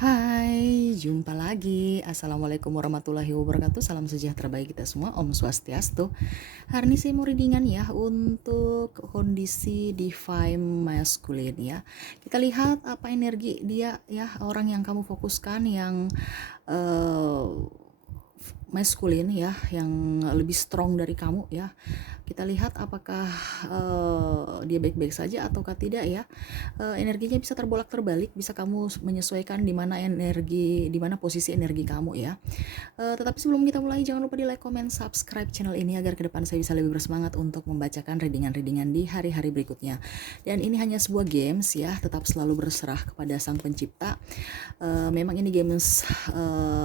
Hai, jumpa lagi. Assalamualaikum warahmatullahi wabarakatuh. Salam sejahtera bagi kita semua. Om Swastiastu. Hari ini saya mau readingan ya untuk kondisi divine masculine ya. Kita lihat apa energi dia ya, orang yang kamu fokuskan yang eh, masculine ya, yang lebih strong dari kamu ya. Kita lihat apakah dia baik-baik saja ataukah tidak ya. Energinya bisa terbolak-terbalik, bisa kamu menyesuaikan di mana posisi energi kamu ya. Tetapi sebelum kita mulai, jangan lupa di like, comment, subscribe channel ini agar ke depan saya bisa lebih bersemangat untuk membacakan readingan-readingan di hari-hari berikutnya. Dan ini hanya sebuah games ya, tetap selalu berserah kepada Sang Pencipta. Memang ini games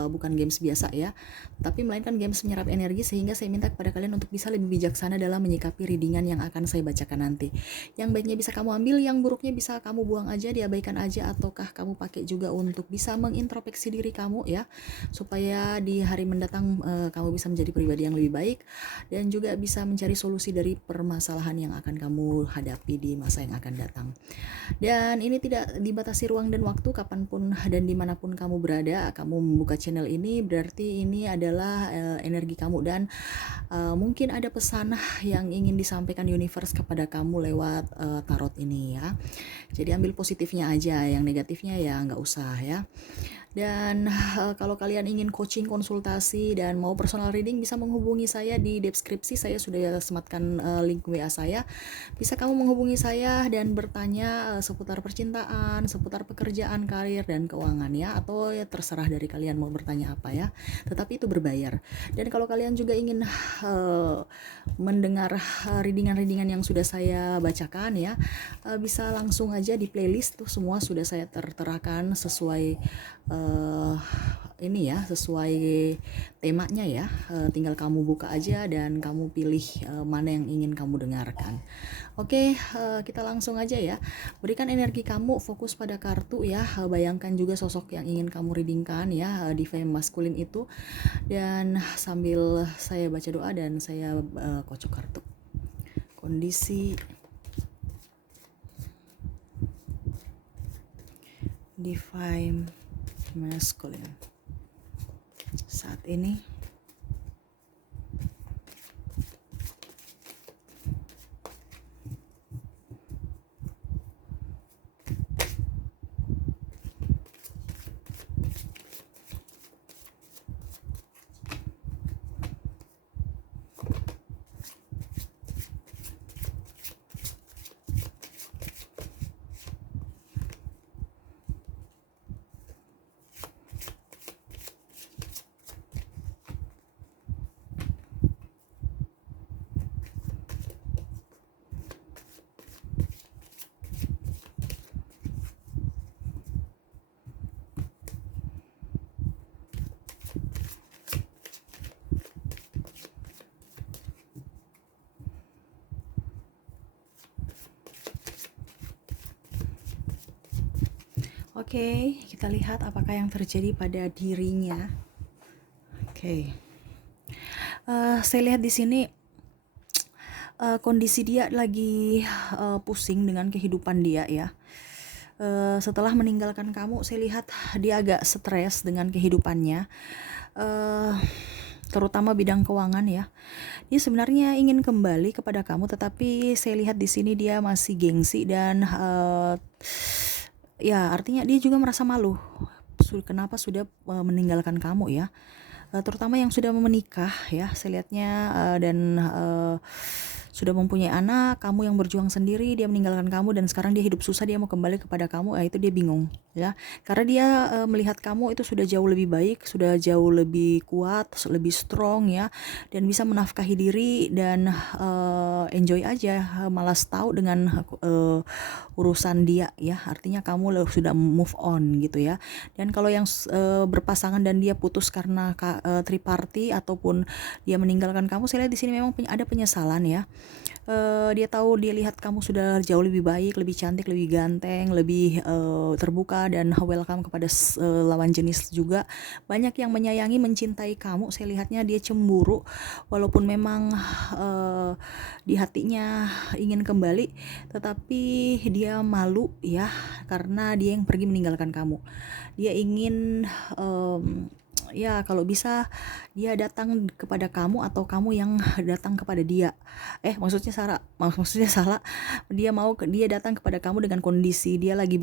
bukan games biasa ya, tapi melainkan games menyerap energi, sehingga saya minta kepada kalian untuk bisa lebih bijaksana dalam menyikapi readingan yang akan saya bacakan nanti. Yang baiknya bisa kamu ambil, yang buruknya bisa kamu buang aja, diabaikan aja, ataukah kamu pakai juga untuk bisa mengintrospeksi diri kamu ya, supaya di hari mendatang kamu bisa menjadi pribadi yang lebih baik dan juga bisa mencari solusi dari permasalahan yang akan kamu hadapi di masa yang akan datang. Dan ini tidak dibatasi ruang dan waktu, kapanpun dan dimanapun kamu berada, kamu membuka channel ini berarti ini adalah energi kamu, dan mungkin ada pesan yang ingin disampaikan universe kepada kamu lewat tarot ini ya. Jadi ambil positifnya aja, yang negatifnya ya nggak usah ya. Dan kalau kalian ingin coaching, konsultasi, dan mau personal reading, bisa menghubungi saya di deskripsi. Saya sudah sematkan link WA saya. Bisa kamu menghubungi saya dan bertanya seputar percintaan, seputar pekerjaan, karir, dan keuangan ya. Atau ya terserah dari kalian mau bertanya apa ya. Tetapi itu berbayar. Dan kalau kalian juga ingin mendengar readingan-readingan yang sudah saya bacakan ya, bisa langsung aja di playlist tuh, semua sudah saya terterakan sesuai ini ya, sesuai temanya ya. Tinggal kamu buka aja dan kamu pilih mana yang ingin kamu dengarkan. Oke, kita langsung aja ya. Berikan energi kamu fokus pada kartu ya. Bayangkan juga sosok yang ingin kamu readingkan ya, divine masculine itu. Dan sambil saya baca doa dan saya kocok kartu. Kondisi divine masculine saat ini. Oke, kita lihat apakah yang terjadi pada dirinya. Oke, saya lihat di sini kondisi dia lagi pusing dengan kehidupan dia ya. Setelah meninggalkan kamu, saya lihat dia agak stres dengan kehidupannya, terutama bidang keuangan ya. Dia sebenarnya ingin kembali kepada kamu, tetapi saya lihat di sini dia masih gengsi dan ya artinya dia juga merasa malu kenapa sudah meninggalkan kamu ya. Terutama yang sudah menikah ya, saya lihatnya, dan sudah mempunyai anak, kamu yang berjuang sendiri, dia meninggalkan kamu dan sekarang dia hidup susah, dia mau kembali kepada kamu, itu dia bingung ya, karena dia melihat kamu itu sudah jauh lebih baik, sudah jauh lebih kuat, lebih strong ya, dan bisa menafkahi diri dan enjoy aja, malas tahu dengan urusan dia ya, artinya kamu sudah move on gitu ya. Dan kalau yang berpasangan dan dia putus karena triparty ataupun dia meninggalkan kamu, saya lihat di sini memang ada penyesalan ya. Dia tahu, dia lihat kamu sudah jauh lebih baik, lebih cantik, lebih ganteng, lebih terbuka dan welcome kepada lawan jenis juga. Banyak yang menyayangi, mencintai kamu. Saya lihatnya dia cemburu, walaupun memang di hatinya ingin kembali, tetapi dia malu ya, karena dia yang pergi meninggalkan kamu. Dia ingin ya kalau bisa dia datang kepada kamu atau kamu yang datang kepada dia. Maksudnya salah. Dia datang kepada kamu dengan kondisi dia lagi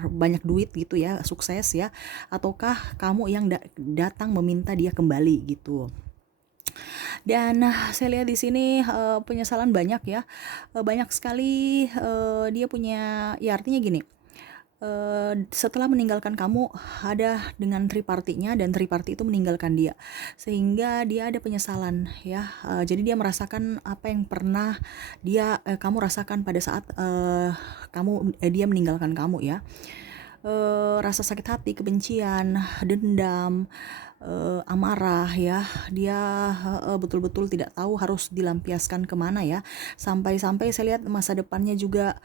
banyak duit gitu ya, sukses ya, ataukah kamu yang datang meminta dia kembali gitu. Dan saya lihat di sini penyesalan banyak ya, banyak sekali dia punya, ya artinya gini, setelah meninggalkan kamu ada dengan tripartinya, dan triparti itu meninggalkan dia, sehingga dia ada penyesalan ya. Jadi dia merasakan apa yang pernah kamu rasakan pada saat dia meninggalkan kamu ya. Rasa sakit hati, kebencian, dendam, amarah ya, dia betul-betul tidak tahu harus dilampiaskan kemana ya, sampai-sampai saya lihat masa depannya juga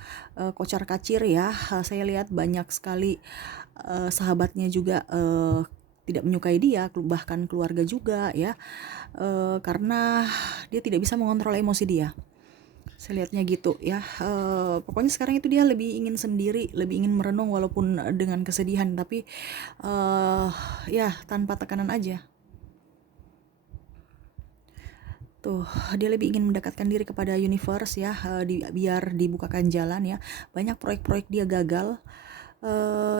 kocar kacir ya. Saya lihat banyak sekali sahabatnya juga tidak menyukai dia, bahkan keluarga juga ya, karena dia tidak bisa mengontrol emosi dia. Saya lihatnya gitu ya. Pokoknya sekarang itu dia lebih ingin sendiri, lebih ingin merenung walaupun dengan kesedihan, tapi ya tanpa tekanan aja. Tuh, dia lebih ingin mendekatkan diri kepada universe ya, biar dibukakan jalan ya. Banyak proyek-proyek dia gagal.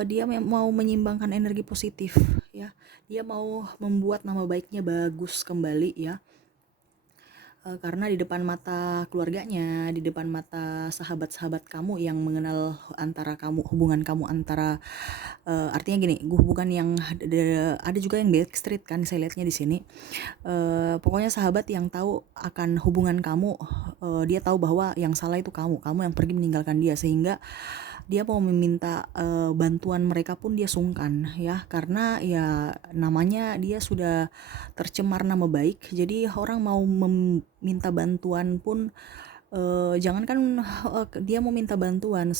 Dia mau menyimbangkan energi positif ya. Dia mau membuat nama baiknya bagus kembali ya. Karena di depan mata keluarganya, di depan mata sahabat-sahabat kamu yang mengenal hubungan kamu antara artinya gini, hubungan yang ada juga yang backstreet kan, saya lihatnya di sini. Pokoknya sahabat yang tahu akan hubungan kamu, dia tahu bahwa yang salah itu kamu yang pergi meninggalkan dia, sehingga dia mau meminta bantuan mereka pun dia sungkan ya, karena ya namanya dia sudah tercemar nama baik. Jadi orang mau meminta bantuan pun jangankan dia mau minta bantuan,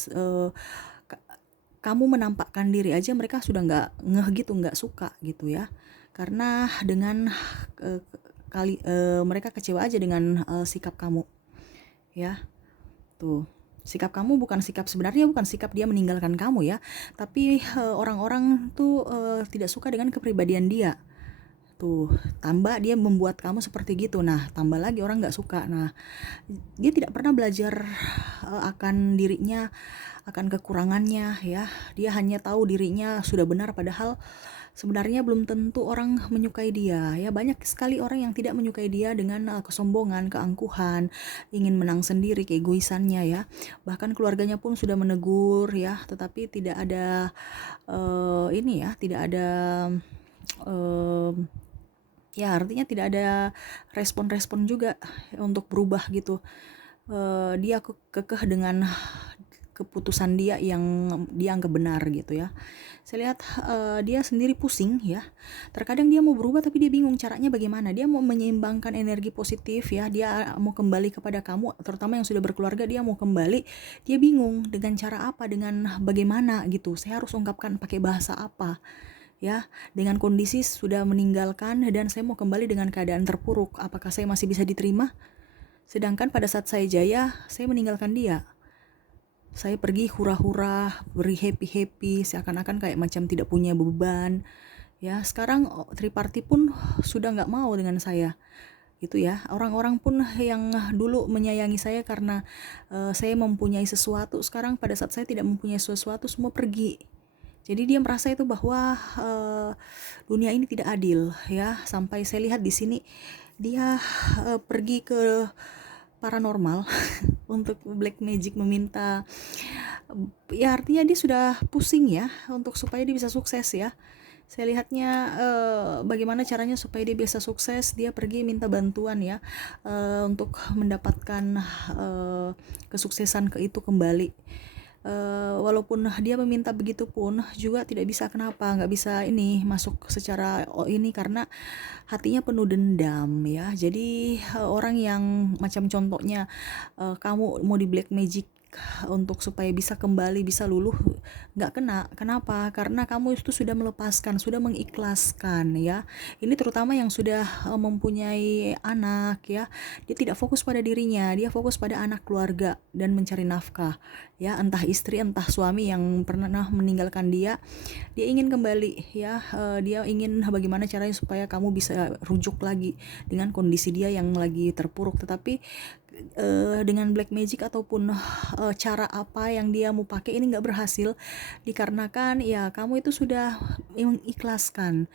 kamu menampakkan diri aja mereka sudah nggak ngeh gitu, nggak suka gitu ya, karena dengan mereka kecewa aja dengan sikap kamu ya. Tuh, sikap kamu sebenarnya bukan sikap dia meninggalkan kamu ya, tapi orang-orang tuh tidak suka dengan kepribadian dia. Tuh, tambah dia membuat kamu seperti gitu, nah tambah lagi orang nggak suka. Nah, dia tidak pernah belajar akan dirinya, akan kekurangannya ya. Dia hanya tahu dirinya sudah benar, padahal sebenarnya belum tentu orang menyukai dia ya. Banyak sekali orang yang tidak menyukai dia dengan kesombongan, keangkuhan, ingin menang sendiri, keegoisannya ya. Bahkan keluarganya pun sudah menegur ya, tetapi tidak ada tidak ada ya artinya tidak ada respon-respon juga untuk berubah gitu. Dia kekeh dengan keputusan dia yang dia anggap benar gitu ya. Saya lihat dia sendiri pusing ya. Terkadang dia mau berubah tapi dia bingung caranya bagaimana. Dia mau menyeimbangkan energi positif ya. Dia mau kembali kepada kamu, terutama yang sudah berkeluarga, dia mau kembali. Dia bingung dengan cara apa, dengan bagaimana gitu. Saya harus ungkapkan pakai bahasa apa ya, dengan kondisi sudah meninggalkan dan saya mau kembali dengan keadaan terpuruk. Apakah saya masih bisa diterima? Sedangkan pada saat saya jaya, saya meninggalkan dia. Saya pergi hura-hura, beri happy-happy, seakan-akan kayak macam tidak punya beban. Ya, sekarang triparti pun sudah nggak mau dengan saya. Gitu ya. Orang-orang pun yang dulu menyayangi saya karena saya mempunyai sesuatu, sekarang pada saat saya tidak mempunyai sesuatu, semua pergi. Jadi dia merasa itu bahwa dunia ini tidak adil ya. Sampai saya lihat di sini dia pergi ke paranormal untuk black magic, meminta, ya artinya dia sudah pusing ya untuk supaya dia bisa sukses ya. Saya lihatnya bagaimana caranya supaya dia bisa sukses, dia pergi minta bantuan ya untuk mendapatkan kesuksesan itu kembali. Walaupun dia meminta begitu pun juga tidak bisa, kenapa nggak bisa ini masuk secara ini, karena hatinya penuh dendam ya. Jadi orang yang macam contohnya kamu mau di black magic untuk supaya bisa kembali, bisa luluh, nggak kena. Kenapa? Karena kamu itu sudah melepaskan, sudah mengikhlaskan ya. Ini terutama yang sudah mempunyai anak ya. Dia tidak fokus pada dirinya, dia fokus pada anak, keluarga, dan mencari nafkah ya. Entah istri, entah suami yang pernah meninggalkan dia, dia ingin kembali ya. Dia ingin bagaimana caranya supaya kamu bisa rujuk lagi dengan kondisi dia yang lagi terpuruk. Tetapi dengan black magic ataupun cara apa yang dia mau pakai ini nggak berhasil, dikarenakan ya kamu itu sudah mengikhlaskan.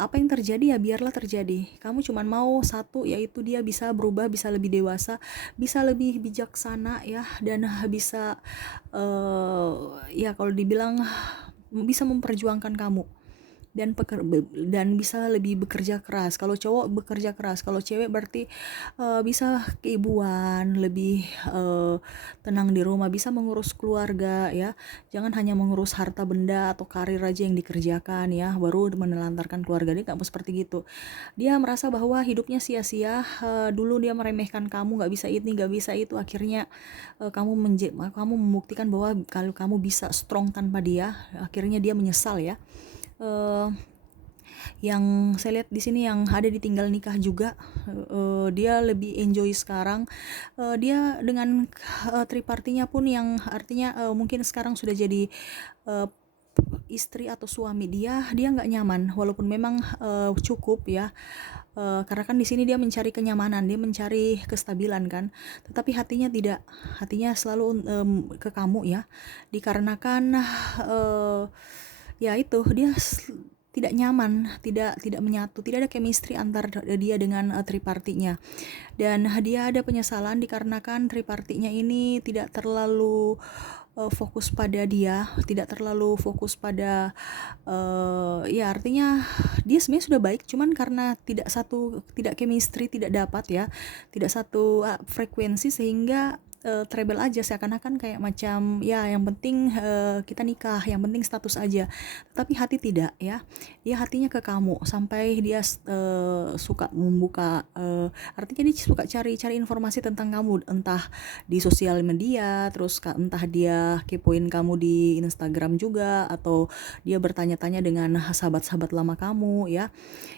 Apa yang terjadi ya biarlah terjadi. Kamu cuma mau satu, yaitu dia bisa berubah, bisa lebih dewasa, bisa lebih bijaksana ya, dan bisa ya kalau dibilang bisa memperjuangkan kamu, dan bisa lebih bekerja keras. Kalau cowok bekerja keras, kalau cewek berarti bisa keibuan, lebih tenang di rumah, bisa mengurus keluarga ya. Jangan hanya mengurus harta benda atau karir aja yang dikerjakan ya, baru menelantarkan keluarga. Dia nggak mau seperti gitu. Dia merasa bahwa hidupnya sia-sia. Dulu dia meremehkan kamu, nggak bisa ini, nggak bisa itu. Akhirnya kamu membuktikan bahwa kalau kamu bisa strong tanpa dia. Akhirnya dia menyesal ya. uh, yang saya lihat di sini yang ada ditinggal nikah juga, dia lebih enjoy sekarang. Dia dengan tripartinya pun, yang artinya mungkin sekarang sudah jadi uh, istri atau suami, dia nggak nyaman, walaupun memang cukup ya. Karena kan di sini dia mencari kenyamanan, dia mencari kestabilan kan, tetapi hatinya tidak, hatinya selalu ke kamu ya, dikarenakan ya itu dia tidak nyaman, tidak menyatu, tidak ada chemistry antar dia dengan tripartinya. Dan dia ada penyesalan dikarenakan tripartinya ini tidak terlalu fokus pada dia, tidak terlalu fokus pada ya artinya dia sebenarnya sudah baik, cuman karena tidak chemistry, tidak dapat ya, tidak satu frekuensi, sehingga treble aja, seakan-akan kayak macam ya yang penting kita nikah, yang penting status aja, tapi hati tidak ya. Dia hatinya ke kamu, sampai dia suka membuka artinya dia suka cari informasi tentang kamu, entah di sosial media, terus entah dia kepoin kamu di Instagram juga, atau dia bertanya-tanya dengan sahabat-sahabat lama kamu ya.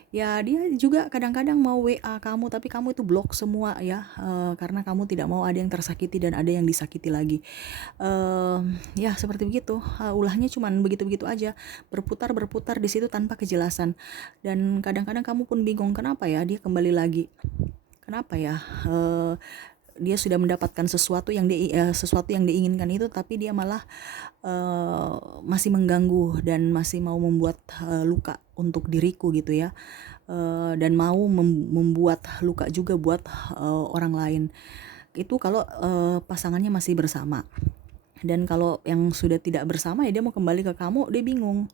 Ya dia juga kadang-kadang mau WA kamu, tapi kamu itu blok semua ya, karena kamu tidak mau ada yang tersakiti dan ada yang disakiti lagi. Ya seperti begitu, ulahnya cuman begitu-begitu aja, berputar di situ tanpa kejelasan. Dan kadang-kadang kamu pun bingung, kenapa ya dia kembali lagi, kenapa ya dia sudah mendapatkan sesuatu yang diinginkan itu, tapi dia malah masih mengganggu dan masih mau membuat luka untuk diriku gitu ya. Dan mau membuat luka juga buat orang lain. Itu kalau pasangannya masih bersama. Dan kalau yang sudah tidak bersama ya dia mau kembali ke kamu, dia bingung.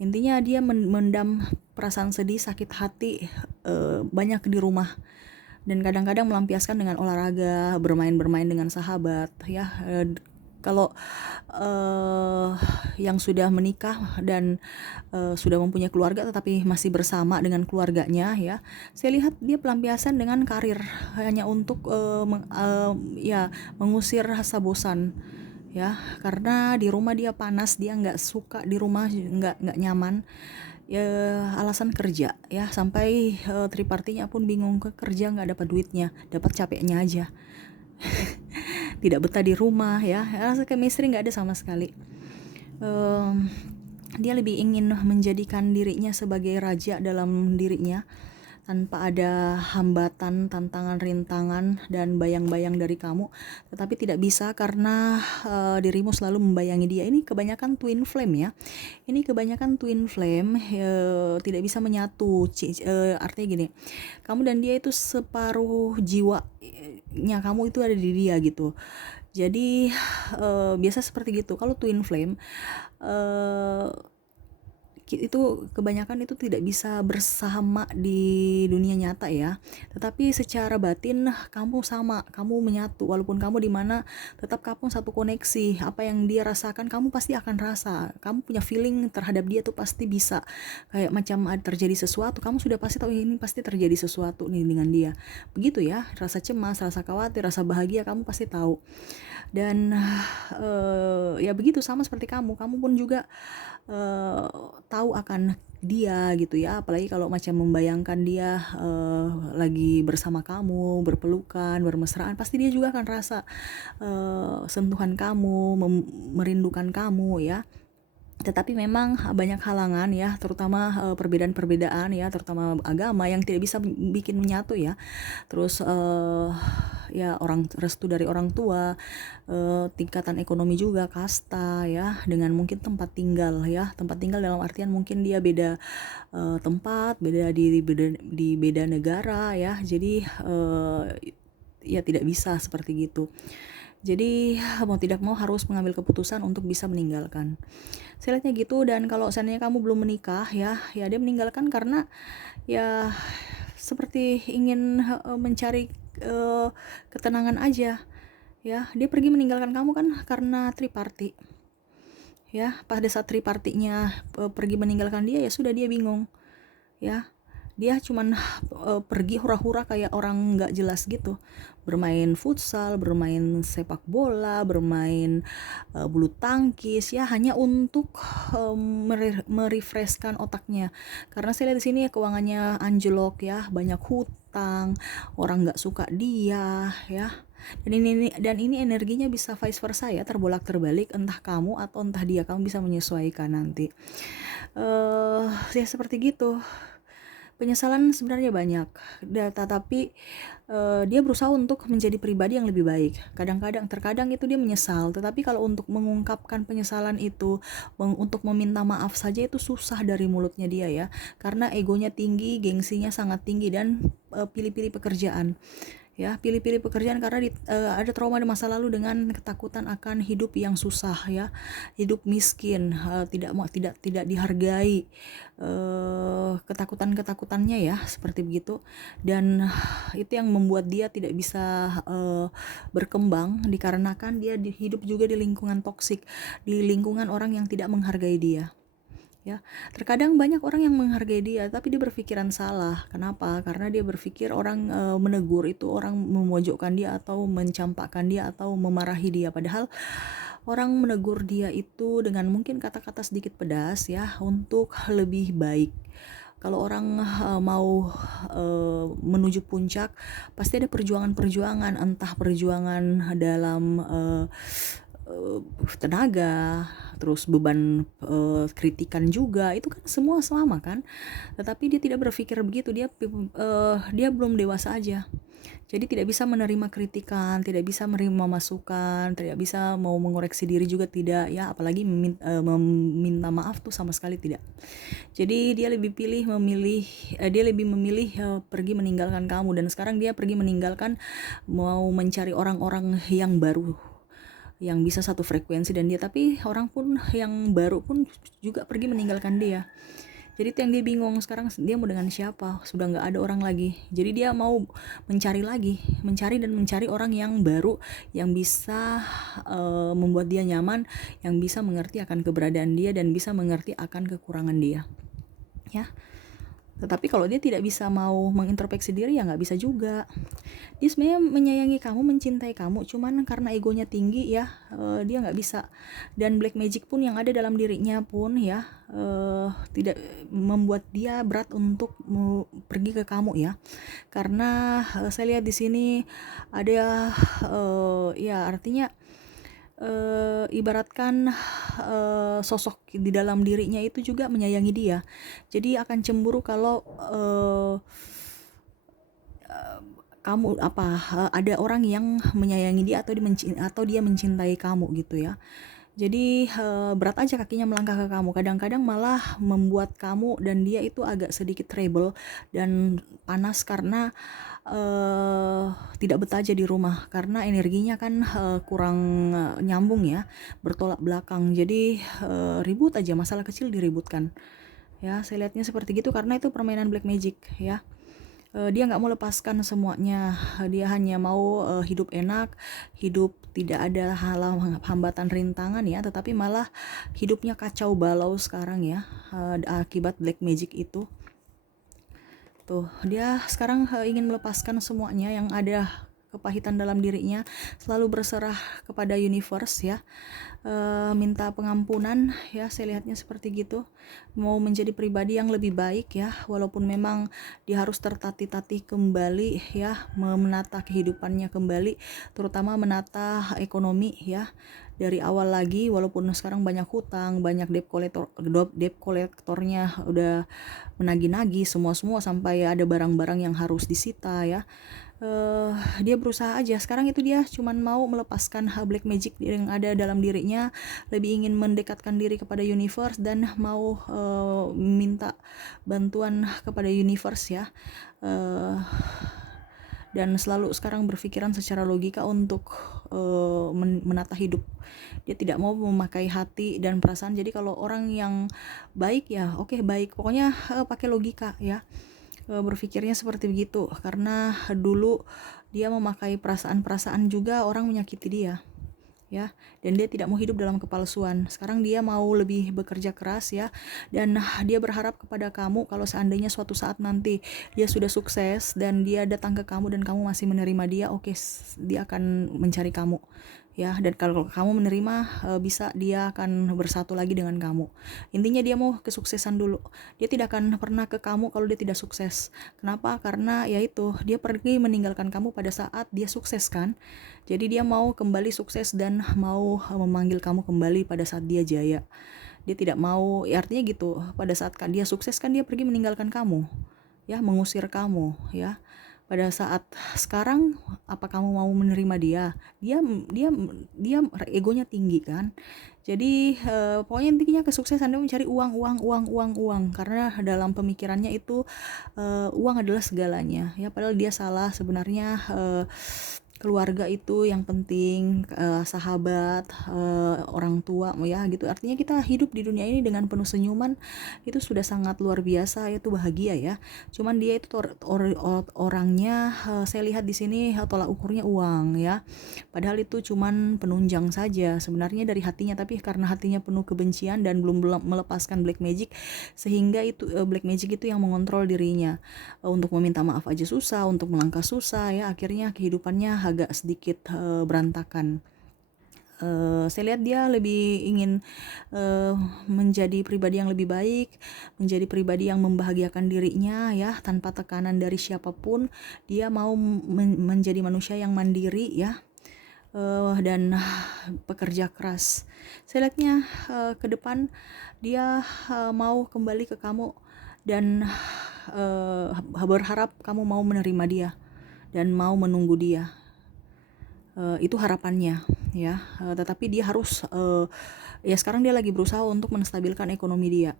Intinya dia mendam perasaan sedih, sakit hati banyak di rumah, dan kadang-kadang melampiaskan dengan olahraga, bermain dengan sahabat ya. Kalau yang sudah menikah dan sudah mempunyai keluarga tetapi masih bersama dengan keluarganya ya, saya lihat dia pelampiasan dengan karir, hanya untuk ya mengusir rasa bosan ya, karena di rumah dia panas, dia nggak suka di rumah, nggak nyaman ya, alasan kerja ya, sampai tripartinya pun bingung, ke kerja nggak dapat duitnya, dapat capeknya aja. Tidak betah di rumah ya, rasa chemistry nggak ada sama sekali. Dia lebih ingin menjadikan dirinya sebagai raja dalam dirinya, tanpa ada hambatan, tantangan, rintangan, dan bayang-bayang dari kamu. Tetapi tidak bisa karena dirimu selalu membayangi dia. Ini kebanyakan twin flame ya. Ini kebanyakan twin flame, tidak bisa menyatu. Artinya gini, kamu dan dia itu separuh jiwanya kamu itu ada di dia gitu. Jadi biasa seperti gitu. Kalau twin flame, itu kebanyakan itu tidak bisa bersama di dunia nyata ya, tetapi secara batin kamu sama, kamu menyatu, walaupun kamu di mana tetap kamu satu koneksi. Apa yang dia rasakan kamu pasti akan rasa, kamu punya feeling terhadap dia tuh pasti bisa, kayak macam ada terjadi sesuatu, kamu sudah pasti tahu ini pasti terjadi sesuatu nih dengan dia, begitu ya. Rasa cemas, rasa khawatir, rasa bahagia kamu pasti tahu. Dan ya begitu, sama seperti kamu pun juga tahu akan dia gitu ya, apalagi kalau macam membayangkan dia lagi bersama kamu, berpelukan, bermesraan, pasti dia juga akan rasa sentuhan kamu, merindukan kamu ya. Tetapi memang banyak halangan ya, terutama perbedaan-perbedaan ya, terutama agama yang tidak bisa bikin menyatu ya. Terus ya restu dari orang tua, tingkatan ekonomi juga, kasta ya, dengan mungkin tempat tinggal ya. Tempat tinggal dalam artian mungkin dia beda tempat, di beda negara ya. Jadi ya tidak bisa seperti gitu. Jadi mau tidak mau harus mengambil keputusan untuk bisa meninggalkan. Saya lihatnya gitu. Dan kalau seandainya kamu belum menikah ya dia meninggalkan karena ya seperti ingin mencari ketenangan aja ya. Dia pergi meninggalkan kamu kan karena triparty ya. Pada saat tripartinya pergi meninggalkan dia, ya sudah, dia bingung ya. Dia cuman pergi hura-hura kayak orang gak jelas gitu, bermain futsal, bermain sepak bola, bermain bulu tangkis ya, hanya untuk merefreshkan otaknya. Karena saya lihat di sini ya, keuangannya anjlok ya, banyak hutang, orang gak suka dia ya. Dan ini energinya bisa vice versa ya, terbolak-terbalik, entah kamu atau entah dia. Kamu bisa menyesuaikan nanti. Ya seperti gitu. Penyesalan sebenarnya banyak, tetapi dia berusaha untuk menjadi pribadi yang lebih baik. Terkadang itu dia menyesal, tetapi kalau untuk mengungkapkan penyesalan itu, untuk meminta maaf saja itu susah dari mulutnya dia ya, karena egonya tinggi, gengsinya sangat tinggi, dan pilih-pilih pekerjaan. Ya, pilih-pilih pekerjaan karena ada trauma di masa lalu dengan ketakutan akan hidup yang susah ya, hidup miskin, tidak dihargai, ketakutannya ya seperti begitu. Dan itu yang membuat dia tidak bisa berkembang, dikarenakan dia hidup juga di lingkungan toksik, di lingkungan orang yang tidak menghargai dia. Ya, terkadang banyak orang yang menghargai dia, tapi dia berpikiran salah. Kenapa? Karena dia berpikir orang menegur itu orang memojokkan dia atau mencampakkan dia atau memarahi dia. Padahal orang menegur dia itu dengan mungkin kata-kata sedikit pedas ya, untuk lebih baik. Kalau orang mau menuju puncak, pasti ada perjuangan-perjuangan, entah perjuangan dalam tenaga, terus beban kritikan juga, itu kan semua sama kan. Tetapi dia tidak berpikir begitu, dia belum dewasa aja. Jadi tidak bisa menerima kritikan, tidak bisa menerima masukan, tidak bisa mau mengoreksi diri juga tidak ya, apalagi meminta maaf tuh sama sekali tidak. Jadi dia lebih memilih pergi meninggalkan kamu. Dan sekarang dia pergi meninggalkan, mau mencari orang-orang yang baru, yang bisa satu frekuensi dan dia, tapi orang pun yang baru pun juga pergi meninggalkan dia. Jadi itu yang dia bingung sekarang, dia mau dengan siapa, sudah nggak ada orang lagi. Jadi dia mau mencari orang yang baru, yang bisa membuat dia nyaman, yang bisa mengerti akan keberadaan dia dan bisa mengerti akan kekurangan dia ya. Tetapi kalau dia tidak bisa mau mengintrospeksi diri, ya nggak bisa juga. Dia sebenarnya menyayangi kamu, mencintai kamu, cuman karena egonya tinggi ya, dia nggak bisa. Dan black magic pun yang ada dalam dirinya pun ya, tidak membuat dia berat untuk pergi ke kamu ya. Karena saya lihat di sini ada ya artinya ibaratkan sosok di dalam dirinya itu juga menyayangi dia. Jadi akan cemburu kalau kamu ada orang yang menyayangi dia atau dia mencintai kamu gitu ya. Jadi berat aja kakinya melangkah ke kamu. Kadang-kadang malah membuat kamu dan dia itu agak sedikit rebel dan panas karena tidak betah aja di rumah, karena energinya kan kurang nyambung ya, bertolak belakang. Jadi ribut aja, masalah kecil diributkan Ya, saya lihatnya seperti gitu karena itu permainan black magic ya. Dia nggak mau lepaskan semuanya, dia hanya mau hidup enak, hidup tidak ada hambatan rintangan ya, tetapi malah hidupnya kacau balau sekarang ya, akibat black magic itu. Tuh, dia sekarang ingin melepaskan semuanya yang ada kepahitan dalam dirinya, selalu berserah kepada universe ya. Minta pengampunan ya, saya lihatnya seperti gitu. Mau menjadi pribadi yang lebih baik ya, walaupun memang dia harus tertatih-tatih kembali ya, menata kehidupannya kembali, terutama menata ekonomi ya. Dari awal lagi, walaupun sekarang banyak hutang, banyak debt kolektornya udah menagih-nagih semua sampai ada barang-barang yang harus disita ya. Dia berusaha aja sekarang itu, dia cuman mau melepaskan black magic yang ada dalam dirinya, lebih ingin mendekatkan diri kepada universe dan mau minta bantuan kepada universe ya. Dan selalu sekarang berpikiran secara logika untuk menata hidup. Dia tidak mau memakai hati dan perasaan. Jadi kalau orang yang baik ya oke, baik, pokoknya pakai logika ya. Berpikirnya seperti begitu karena dulu dia memakai perasaan-perasaan juga orang menyakiti dia ya, dan dia tidak mau hidup dalam kepalsuan. Sekarang dia mau lebih bekerja keras ya, dan dia berharap kepada kamu kalau seandainya suatu saat nanti dia sudah sukses dan dia datang ke kamu dan kamu masih menerima dia, oke, dia akan mencari kamu ya, dan kalau kamu menerima bisa dia akan bersatu lagi dengan kamu. Intinya dia mau kesuksesan dulu, dia tidak akan pernah ke kamu kalau dia tidak sukses. Kenapa? Karena yaitu dia pergi meninggalkan kamu pada saat dia sukses kan. Jadi dia mau kembali sukses dan mau memanggil kamu kembali pada saat dia jaya. Dia tidak mau, ya artinya gitu, pada saat dia sukses kan dia pergi meninggalkan kamu ya, mengusir kamu ya. Pada saat sekarang apa kamu mau menerima dia? Dia egonya tinggi kan. Jadi pokoknya intinya kesuksesan dia mencari uang karena dalam pemikirannya itu uang adalah segalanya ya, padahal dia salah sebenarnya. Keluarga itu yang penting, sahabat, orang tua ya gitu. Artinya kita hidup di dunia ini dengan penuh senyuman itu sudah sangat luar biasa, itu bahagia ya. Cuman dia itu orangnya, saya lihat di sini tolak ukurnya uang ya. Padahal itu cuman penunjang saja sebenarnya dari hatinya, tapi karena hatinya penuh kebencian dan belum melepaskan black magic, sehingga itu black magic itu yang mengontrol dirinya. Untuk meminta maaf aja susah, untuk melangkah susah ya, akhirnya kehidupannya agak sedikit berantakan. Saya lihat dia lebih ingin menjadi pribadi yang lebih baik, menjadi pribadi yang membahagiakan dirinya ya, tanpa tekanan dari siapapun. Dia mau menjadi manusia yang mandiri ya, dan pekerja keras. Saya lihatnya ke depan dia mau kembali ke kamu dan berharap kamu mau menerima dia dan mau menunggu dia. Itu harapannya ya. Tetapi dia harus ya sekarang dia lagi berusaha untuk menstabilkan ekonomi dia.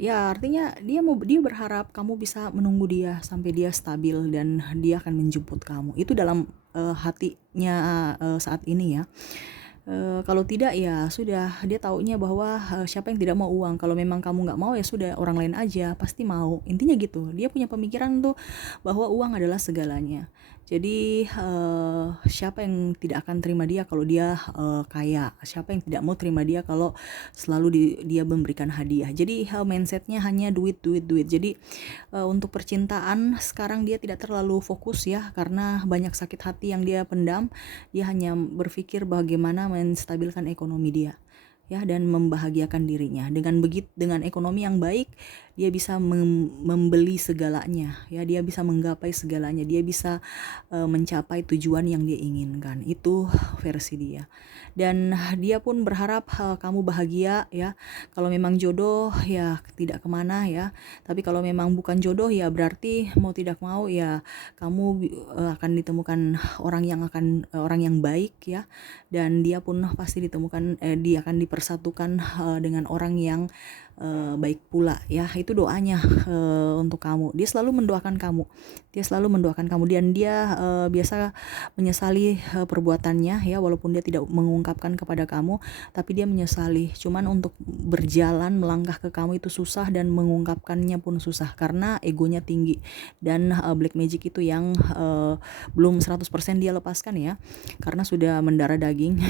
Ya artinya dia berharap kamu bisa menunggu dia sampai dia stabil dan dia akan menjemput kamu. Itu dalam hatinya saat ini ya. Kalau tidak ya sudah, dia taunya bahwa siapa yang tidak mau uang. Kalau memang kamu nggak mau ya sudah, orang lain aja pasti mau. Intinya gitu, dia punya pemikiran tuh bahwa uang adalah segalanya. Jadi siapa yang tidak akan terima dia kalau dia kaya? Siapa yang tidak mau terima dia kalau selalu dia memberikan hadiah? Jadi mindsetnya hanya duit. Jadi untuk percintaan sekarang dia tidak terlalu fokus ya, karena banyak sakit hati yang dia pendam. Dia hanya berpikir bagaimana menstabilkan ekonomi dia ya, dan membahagiakan dirinya. Dengan ekonomi yang baik, dia bisa membeli segalanya ya, dia bisa menggapai segalanya, dia bisa mencapai tujuan yang dia inginkan. Itu versi dia. Dan dia pun berharap kamu bahagia ya. Kalau memang jodoh ya tidak kemana ya, tapi kalau memang bukan jodoh ya berarti mau tidak mau ya kamu akan ditemukan orang yang baik ya, dan dia pun pasti ditemukan, dia akan dipersatukan dengan orang yang baik pula ya. Itu doanya untuk kamu. Dia selalu mendoakan kamu. Dan dia biasa menyesali perbuatannya ya, walaupun dia tidak mengungkapkan kepada kamu, tapi dia menyesali. Cuman untuk berjalan melangkah ke kamu itu susah, dan mengungkapkannya pun susah karena egonya tinggi. Dan black magic itu yang belum 100% dia lepaskan ya, karena sudah mendarah daging.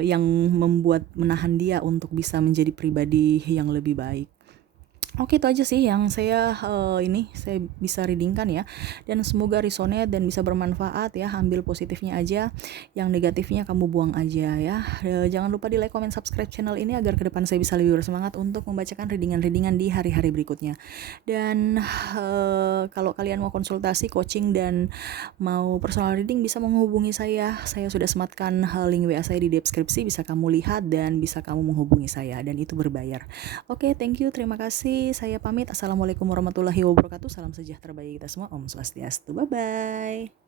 Yang membuat menahan dia untuk bisa menjadi pribadi yang lebih baik. Oke, itu aja sih yang saya saya bisa readingkan ya, dan semoga resonate dan bisa bermanfaat ya. Ambil positifnya aja, yang negatifnya kamu buang aja ya. Jangan lupa di like, comment, subscribe channel ini agar ke depan saya bisa lebih bersemangat untuk membacakan readingan-readingan di hari-hari berikutnya. Dan kalau kalian mau konsultasi, coaching, dan mau personal reading, bisa menghubungi saya sudah sematkan link WA saya di deskripsi, bisa kamu lihat dan bisa kamu menghubungi saya, dan itu berbayar. Oke, thank you, terima kasih. Saya pamit. Assalamualaikum warahmatullahi wabarakatuh. Salam sejahtera bagi kita semua. Om Swastiastu. Bye-bye.